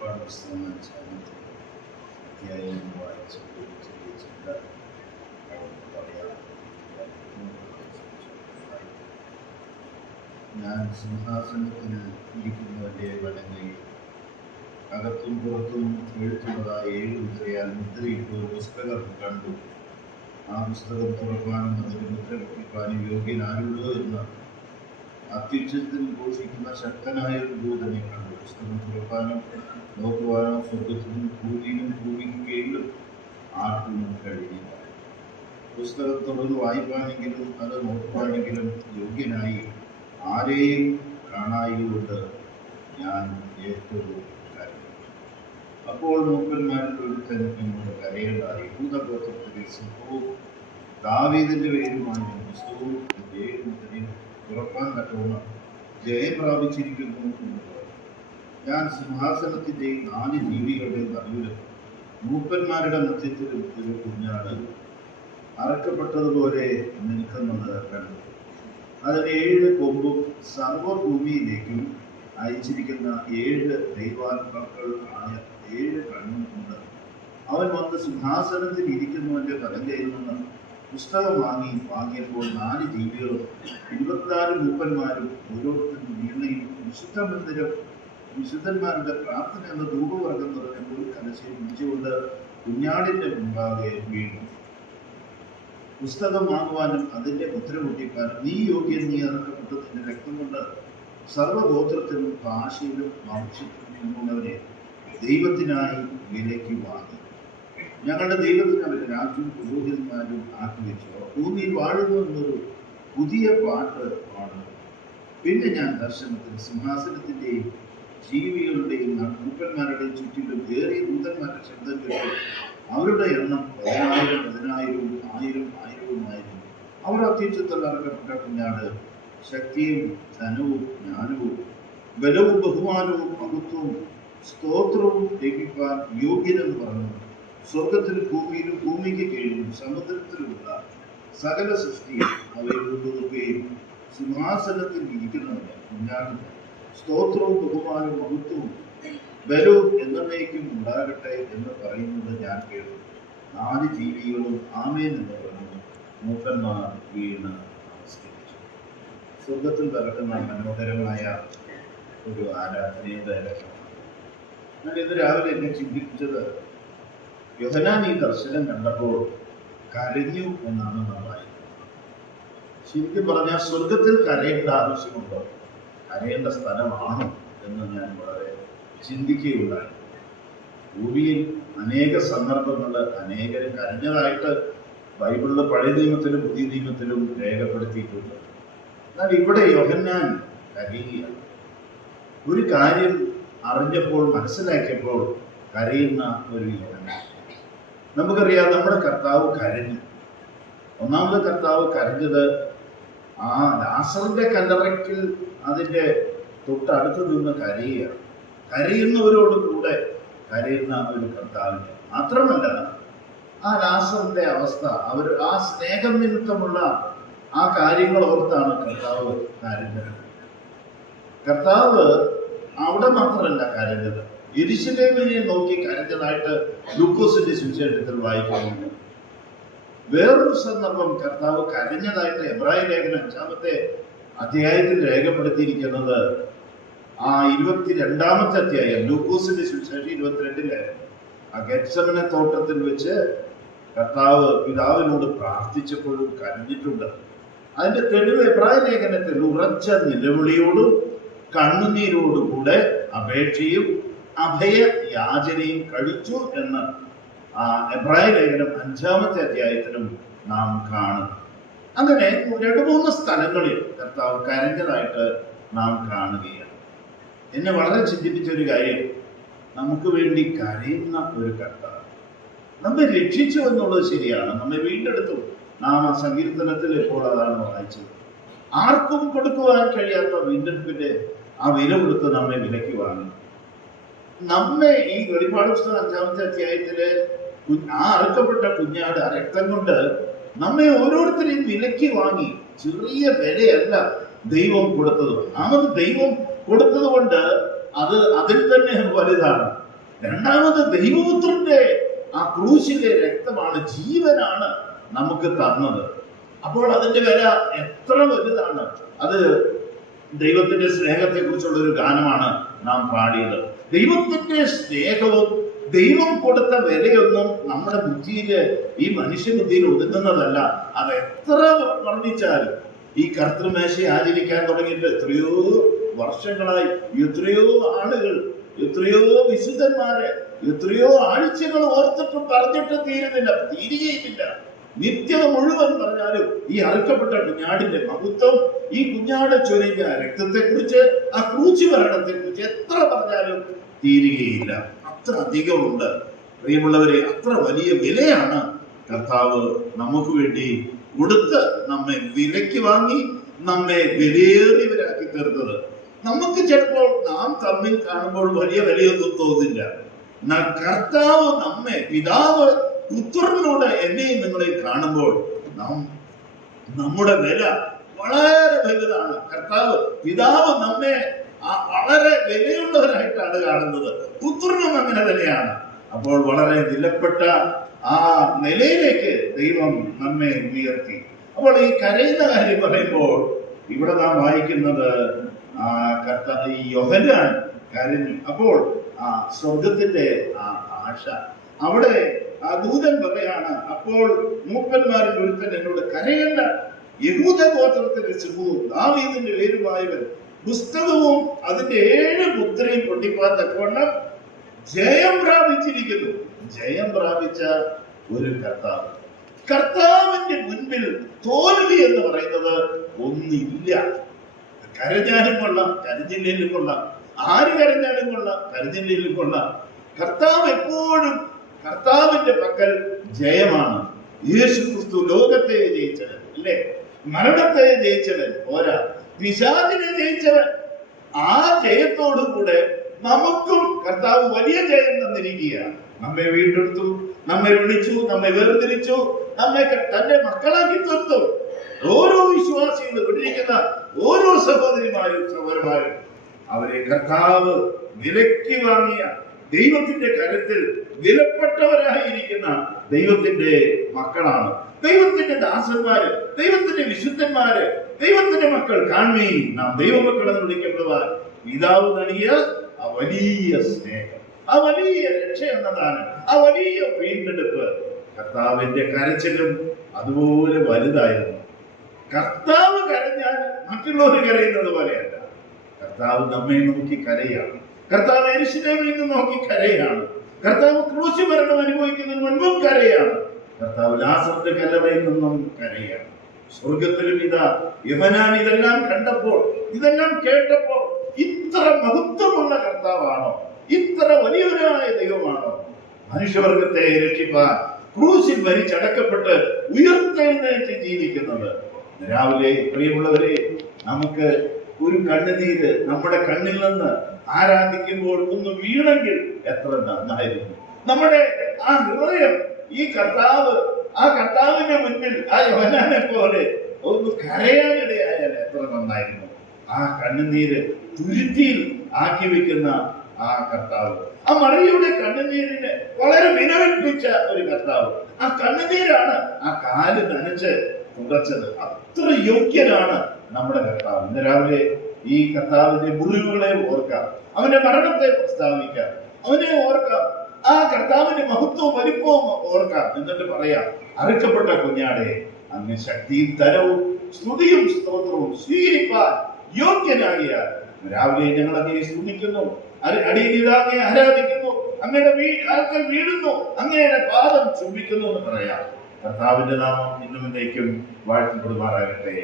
വെളിപ്പാട് പുസ്തകം 5-ാമത്തെ അധ്യായം വായിച്ച് ചെറിയ ചിന്ത പറയാം. ഞാൻ സിംഹാസനത്തിൽ ഇരിക്കുന്നവൻ്റെ വലങ്കയിൽ അകത്തും പുറത്തും എഴുത്തുള്ളതായ 7 മുദ്രയാൽ മുദ്രയിട്ട് ഒരു പുസ്തകം കണ്ടു. ആ പുസ്തകം തുറക്കാനും അതിന് മുദ്ര പൊട്ടിക്കാനും യോഗ്യൻ ആരുള്ളൂ എന്ന് അത്യുച്ചത്തിൽ ഘോഷിക്കുന്ന ശക്തനായ ഒരു ദൂതനെ കണ്ടു. പുസ്തകം തുറക്കാനോ നോക്കുവാനോ സ്വർഗത്തിലും ഭൂമിയിലും ഭൂമിക്ക് കീഴിലും ആർക്കും കഴിഞ്ഞില്ല. പുസ്തകം തുറന്ന് വായിപ്പാനെങ്കിലും അത് നോക്കുവാനെങ്കിലും യോഗ്യനായി ആരെയും കാണായതുകൊണ്ട് ഞാൻ ഏറ്റവും കരഞ്ഞു. അപ്പോൾ മൂപ്പന്മാരിൽ ഒരുത്തൻ എന്നോട് കരയേണ്ട യഹൂദഗോത്രത്തിലെ സിംഹവും ദാവീദിന്റെ പേരുമായ പുസ്തകവും 7 മുദ്രയും തുറക്കാൻ തക്കവണ്ണം ജയം പ്രാപിച്ചിരിക്കുന്നു എന്ന് പറഞ്ഞു. ഞാൻ സിംഹാസനത്തിന്റെ 4 ജീവികളുടെ നടുവിലും മൂപ്പന്മാരുടെ മധ്യത്തിലും ഒരു കുഞ്ഞാട് അറക്കപ്പെട്ടതുപോലെ നിൽക്കുന്നത് കണ്ടു. അതിന് 7 കൊമ്പും സർവഭൂമിയിലേക്കും അയച്ചിരിക്കുന്ന 7 ദൈവാത്മാക്കൾ ആയ 7 കണ്ണും ഉണ്ട്. അവൻ വന്ന് സിംഹാസനത്തിൽ ഇരിക്കുന്നവന്റെ വലങ്കയിൽ നിന്ന് പുസ്തകം വാങ്ങിയപ്പോൾ 4 ജീവികളും 24 മൂപ്പന്മാരും ഓരോരുത്തരും വീണയും വിശുദ്ധന്മാരുടെ പ്രാർത്ഥന എന്ന ധൂപവർഗം നിറഞ്ഞപ്പോൾ കലശയിൽ പിടിച്ചുകൊണ്ട് കുഞ്ഞാടിന്റെ മുമ്പാകെ വീണു. പുസ്തകം വാങ്ങുവാനും അതിന്റെ മുദ്ര പൊട്ടിക്കാനും നീ യോഗ്യൻ, നീ ഇറക്കപ്പെട്ടു നിന്റെ രക്തം കൊണ്ട് സർവഗോത്രത്തിലും ഭാഷയിലും വംശത്തിലും നിന്നുള്ളവരെ ദൈവത്തിനായി വിലയ്ക്ക് വാങ്ങി. ഞങ്ങളുടെ ദൈവത്തിന് അവർ രാജ്യവും പുരോഹിതന്മാരും ആക്കി വെച്ചു. ഭൂമിയിൽ വാഴുന്നു എന്നൊരു പുതിയ പാട്ട് പാടുന്നു. പിന്നെ ഞാൻ ദർശനത്തിൽ സിംഹാസനത്തിന്റെയും ജീവികളുടെയും മൂപ്പന്മാരുടെയും ചുറ്റിലും ഏറിയ ദൂതന്മാരുടെ ശബ്ദം കേട്ടു. അവരുടെ എണ്ണം 10,000 10,000 1000 1000 അവർ അത്യുച്ചത്തിൽ അറക്കപ്പെട്ട കുഞ്ഞാട് ശക്തിയും ധനവും ജ്ഞാനവും ബലവും ബഹുമാനവും മഹത്വവും സ്തോത്രവും ലഭിക്കാൻ യോഗ്യനെന്ന് പറഞ്ഞു. സ്വർഗത്തിലും ഭൂമിയിലും ഭൂമിക്ക് കീഴിലും സമുദ്രത്തിലുമുള്ള സകല സൃഷ്ടിയും അവയൊക്കെയും സിംഹാസനത്തിൽ ഇരിക്കുന്നവന് കുഞ്ഞാടിന് സ്തോത്രവും ബഹുമാനവും മഹത്വവും ബലവും എന്നേക്കും ഉണ്ടാകട്ടെ എന്ന് പറയുന്നത് ഞാൻ കേട്ടു. 4 ജീവികളും ആമേൻ എന്ന് പറഞ്ഞു. മൂപ്പന്മാർ വീണ് നമസ്കരിച്ചു. സ്വർഗത്തിൽ നടക്കുന്ന മനോഹരമായ ഒരു ആരാധനയുടെ രംഗമാണ്. ഞാൻ ഇന്ന് രാവിലെ എന്നെ ചിന്തിപ്പിച്ചത്, യോഹന്നാൻ ഈ ദർശനം കണ്ടപ്പോൾ കരഞ്ഞു എന്നാണ് നാം വായിക്കുന്നത്. ശരിക്കും പറഞ്ഞാൽ സ്വർഗത്തിൽ കരയേണ്ട ആവശ്യമുണ്ടോ? കരയേണ്ട സ്ഥലമാണോ എന്ന് ഞാൻ വളരെ ചിന്തിക്കുകയുണ്ടായി. ഭൂമിയിൽ അനേക സന്ദർഭങ്ങൾ അനേകരും കരഞ്ഞതായിട്ട് ബൈബിളിലെ പഴയ നിയമത്തിലും പുതിയ നിയമത്തിലും രേഖപ്പെടുത്തിയിട്ടുണ്ട്. എന്നാൽ ഇവിടെ യോഹന്നാൻ കരയുകയാണ്. ഒരു കാര്യം അറിഞ്ഞപ്പോൾ മനസ്സിലാക്കിയപ്പോൾ കരയുന്ന ഒരു യോഹന്നാൻ. നമുക്കറിയാം, നമ്മുടെ കർത്താവ് കരഞ്ഞു. ഒന്നാമത് കർത്താവ് കരഞ്ഞത് ആ ലാസറിന്റെ കല്ലറയ്ക്കൽ അതിന്റെ തൊട്ടടുത്ത് നിന്ന് കരയുകയാണ്. കരയുന്നവരോട് കൂടെ കരയുന്ന ഒരു കർത്താവിന് മാത്രമല്ല, ആ ലാസറിന്റെ അവസ്ഥ, അവർ ആ സ്നേഹം നിമിത്തമുള്ള ആ കാര്യങ്ങൾ ഓർത്താണ് കർത്താവ് കരഞ്ഞത്. കർത്താവ് അവിടെ മാത്രമല്ല കരഞ്ഞത്, യെരുശലേമിനെ നോക്കി കരഞ്ഞതായിട്ട് ലൂക്കോസിന്റെ സുവിശേഷത്തിൽ വായിക്കുന്നുണ്ട്. വേറൊരു സന്ദർഭം കർത്താവ് കരഞ്ഞതായിട്ട് എബ്രായ ലേഖനം 5-ാമത്തെ അധ്യായത്തിൽ രേഖപ്പെടുത്തിയിരിക്കുന്നത് ആ 22-ാമത്തെ അധ്യായം ലൂക്കോസിന്റെ സുവിശേഷം 22-ല് ആ ഗെത്സമനെ തോട്ടത്തിൽ വെച്ച് കർത്താവ് പിതാവിനോട് പ്രാർത്ഥിച്ചപ്പോഴും കരഞ്ഞിട്ടുണ്ട്. അതിന്റെ തെളിവ് എബ്രായ ലേഖനത്തിൽ ഉറച്ച നിലവിളിയോടും കണ്ണുനീരോടും കൂടെ അപേക്ഷയും അഭയ യാചനയും കഴിച്ചു എന്ന് ആ എബ്രായ ലേഖനം 5-ാമത്തെ അധ്യായത്തിലും നാം കാണും. അങ്ങനെ 2-3 സ്ഥലങ്ങളിൽ കർത്താവ് കരഞ്ഞതായിട്ട് നാം കാണുകയാണ്. എന്നെ വളരെ ചിന്തിപ്പിച്ച ഒരു കാര്യം, നമുക്ക് വേണ്ടി കരയുന്ന ഒരു കർത്താവ്. നമ്മെ രക്ഷിച്ചു എന്നുള്ളത് ശരിയാണ്, നമ്മെ വീണ്ടെടുത്തു. നാം ആ സങ്കീർത്തനത്തിൽ ഇപ്പോൾ അതാണ് വായിച്ചത്. ആർക്കും കൊടുക്കുവാൻ കഴിയാത്ത വീണ്ടെടുപ്പിന്റെ ആ വില കൊടുത്ത് നമ്മെ വിലയ്ക്ക് വാങ്ങി. നമ്മെ ഈ വെളിപ്പാട് പുസ്തകം 5-ാമത്തെ അധ്യായത്തില് ആ അറുക്കപ്പെട്ട കുഞ്ഞാട് ആ രക്തം കൊണ്ട് നമ്മെ ഓരോരുത്തരെയും വിലയ്ക്ക് വാങ്ങി. ചെറിയ വിലയല്ല ദൈവം കൊടുത്തത്. ദൈവം കൊടുത്തത് കൊണ്ട് അത് അതിൽ തന്നെ വലുതാണ്. രണ്ടാമത് ദൈവപുത്രന്റെ ആ ക്രൂശിലെ രക്തമാണ്, ജീവനാണ് നമുക്ക് തന്നത്. അപ്പോൾ അതിന്റെ വില എത്ര വലുതാണ്. അത് ദൈവത്തിന്റെ സ്നേഹത്തെ കുറിച്ചുള്ള ഒരു ഗാനമാണ് നാം പാടിയത്. ദൈവത്തിന്റെ സ്നേഹവും ദൈവം കൊടുത്ത വിലയൊന്നും നമ്മുടെ ബുദ്ധിയില്, ഈ മനുഷ്യബുദ്ധിയിൽ ഒതുങ്ങുന്നതല്ല. അത് എത്ര വർണ്ണിച്ചാലും, ഈ കർത്തൃമേശ ആചരിക്കാൻ തുടങ്ങിയിട്ട് എത്രയോ വർഷങ്ങളായി എത്രയോ ആളുകൾ, എത്രയോ വിശുദ്ധന്മാരെ, എത്രയോ ആഴ്ചകൾ ഓർത്തിട്ടും പറഞ്ഞിട്ട് തീരുകയില്ല. നിത്യത മുഴുവൻ പറഞ്ഞാലും ഈ അറുക്കപ്പെട്ട കുഞ്ഞാടിന്റെ മഹത്വം, ഈ കുഞ്ഞാട് ചൊരിഞ്ഞ രക്തത്തെ കുറിച്ച്, ആ ക്രൂശി മരണത്തെ കുറിച്ച് എത്ര പറഞ്ഞാലും തീരുകയില്ല. അത്ര അധികമുണ്ട് പ്രിയമുള്ളവരെ. അത്ര വലിയ വിലയാണ് കർത്താവ് നമുക്ക് വേണ്ടി കൊടുത്ത് നമ്മെ വിലയ്ക്ക് വാങ്ങി നമ്മെ വിലയേറിയവരാക്കി തീർത്തത്. നമുക്ക് ചിലപ്പോൾ നാം തമ്മിൽ കാണുമ്പോൾ വലിയ വിലയൊന്നും തോന്നില്ല. എന്നാൽ കർത്താവ് നമ്മെ, പിതാവ് പുത്രനിലൂടെ എന്നെയും നിങ്ങളെയും കാണുമ്പോൾ നമ്മുടെ വില വളരെ വലുതാണ്. കർത്താവ് പിതാവ് നമ്മെ വളരെ വിലയുള്ളവരായിട്ടാണ് കാണുന്നത്. പുത്രനും അങ്ങനെ തന്നെയാണ്. അപ്പോൾ വളരെ വിലപ്പെട്ട ആ നിലയിലേക്ക് ദൈവം നമ്മെ ഉയർത്തി. അപ്പോൾ ഈ കരയുന്ന കാര്യം പറയുമ്പോൾ ഇവിടെ നാം വായിക്കുന്നത് ഈ യോഹന്നാൻ കരഞ്ഞു. അപ്പോൾ സ്വർഗത്തിന്റെ ആ ആശ, അവിടെ ആ ദൂതൻ പറയാണ്, അപ്പോൾ മൂപ്പന്മാരിൽ ഒരുത്തൻ എന്നോട് കരയണ്ട, യഹൂദ ഗോത്രത്തിന്റെ സിംഹവും ദാവീദിന്റെ വേരുമായവൻ പുസ്തകവും അതിന്റെ 7 മുദ്രയും പൊട്ടിപ്പാൻ തക്കവണ്ണം ജയം പ്രാപിച്ചിരിക്കുന്നു. ജയം പ്രാപിച്ച ഒരു കർത്താവ്. കർത്താവിന്റെ മുൻപിൽ തോൽവി എന്ന് പറയുന്നത് ഒന്നില്ല. കരഞ്ഞാലും കൊള്ളാം, കരഞ്ഞില്ലേലും കൊള്ളാം. ആര് കരഞ്ഞാലും കൊള്ളാം, കരഞ്ഞില്ലേലും കൊള്ളാം. കർത്താവ് എപ്പോഴും, കർത്താവിന്റെ പക്കൽ ജയമാണ്. യേശു ക്രിസ്തു ലോകത്തെ ജയിച്ചവൻ, അല്ലേ? മരണത്തെ ജയിച്ചവൻ പോരാ, പിശാചിനെ ജയിച്ചവൻ. ആ ജയത്തോടുകൂടെ നമുക്കും കർത്താവ് വലിയ ജയം തന്നിരിക്കുകയാണ്. നമ്മെ വീണ്ടെടുത്തു, നമ്മെ വിളിച്ചു, നമ്മെ വേർതിരിച്ചു, നമ്മെ തന്റെ മക്കളാക്കി തീർത്തു. ഓരോ വിശ്വാസികളും വിട്ടിരിക്കുന്ന ഓരോ സഹോദരിമാരും സഹോദരന്മാരും അവരെ കർത്താവ് വിലയ്ക്ക് വാങ്ങിയ, ദൈവത്തിന്റെ കരത്തിൽ വിലപ്പെട്ടവരായിരിക്കുന്ന ദൈവത്തിന്റെ മക്കളാണ്, ദൈവത്തിന്റെ ദാസന്മാര്, ദൈവത്തിന്റെ വിശുദ്ധന്മാര്, ദൈവത്തിന്റെ മക്കൾ. കാൺമീ, നാം ദൈവമക്കളെന്ന് വിളിക്കപ്പെടുവാൻ പിതാവ് നൽകിയ ആ വലിയ സ്നേഹം, ആ വലിയ രക്ഷ എന്നതാണ്, ആ വലിയ വീണ്ടെടുപ്പ്. കർത്താവിന്റെ കരച്ചിലും അതുപോലെ വലുതായിരുന്നു. കർത്താവ് കരഞ്ഞാൽ മറ്റുള്ളവർ കരയുന്നത് പോലെയല്ല. കർത്താവ് നമ്മെ നോക്കി കരയാണ്. കർത്താവ് യെരൂശലേമിൽ നിന്ന് നോക്കി കരയാണ്. കർത്താവ് ക്രൂശ് മരണം അനുഭവിക്കുന്നതിന് മുൻപും കരയാണ്. കർത്താവ് ലാസറിന്റെ കല്ലറയിൽ നിന്നും കരയാണ്. സ്വർഗത്തിലും ഇതാ യോഹന്നാൻ ഇതെല്ലാം കണ്ടപ്പോൾ, ഇതെല്ലാം കേട്ടപ്പോൾ, ഇത്ര മഹത്വമുള്ള കർത്താവാണോ, ഇത്ര വലിയവനായ ദൈവമാണോ മനുഷ്യവർഗത്തെ രക്ഷിപ്പാൻ ക്രൂശിൽ മരിച്ചടക്കപ്പെട്ട് ഉയർത്തെഴുന്നേറ്റ് ജീവിക്കുന്നത്? രാവിലെ പ്രിയമുള്ളവരെ, നമുക്ക് ഒരു കണ്ണുനീര് നമ്മുടെ കണ്ണിൽ നിന്ന് ആരാധിക്കുമ്പോൾ ഒന്ന് വീണെങ്കിൽ എത്ര നന്നായിരുന്നു. നമ്മുടെ ആ ഹൃദയം ഈ കർത്താവ്, ആ കർത്താവിന്റെ മുന്നിൽ ആ യോഹന്നാനെ പോലെ ഒന്ന് കരയാനിടയായാൽ എത്ര നന്നായിരുന്നു. ആ കണ്ണുനീര് തുരുത്തിയിൽ ആക്കി വെക്കുന്ന ആ കർത്താവ്, ആ മറിയയുടെ കണ്ണുനീരിനെ വളരെ വിലപിച്ച ഒരു കർത്താവ്. ആ കണ്ണുനീരാണ് ആ കാല് നനച്ച് തുടച്ചത്. അത്ര യോഗ്യനാണ് നമ്മുടെ കർത്താവ്. ഇന്ന് രാവിലെ ഈ കർത്താവിന്റെ മുറിവുകളെ ഓർക്കാം, അവന്റെ മരണത്തെ പ്രസ്താവിക്കാം, അവനെ ഓർക്കാം, ആ കർത്താവിന്റെ മഹത്വവും വലിപ്പവും ഓർക്കാം. എന്നിട്ട് പറയാം, അറുക്കപ്പെട്ട കുഞ്ഞാടെ, അങ്ങ് ശക്തിയും ധനവും സ്തുതിയും സ്തോത്രവും സ്വീകരിപ്പാൻ യോഗ്യനാകിയാൽ രാവിലെ ഞങ്ങൾ അങ്ങയെ സ്തുതിക്കുന്നു, അടിയനിതാങ്ങെ ആരാധിക്കുന്നു, അങ്ങയുടെ കാൽക്കൽ വീഴുന്നു, അങ്ങയുടെ പാദം ചുംബിക്കുന്നു എന്ന് പറയാം. കർത്താവിന്റെ നാമം ഇന്നും എന്നേക്കും വാഴ്ത്തപ്പെടുമാറാകട്ടെ.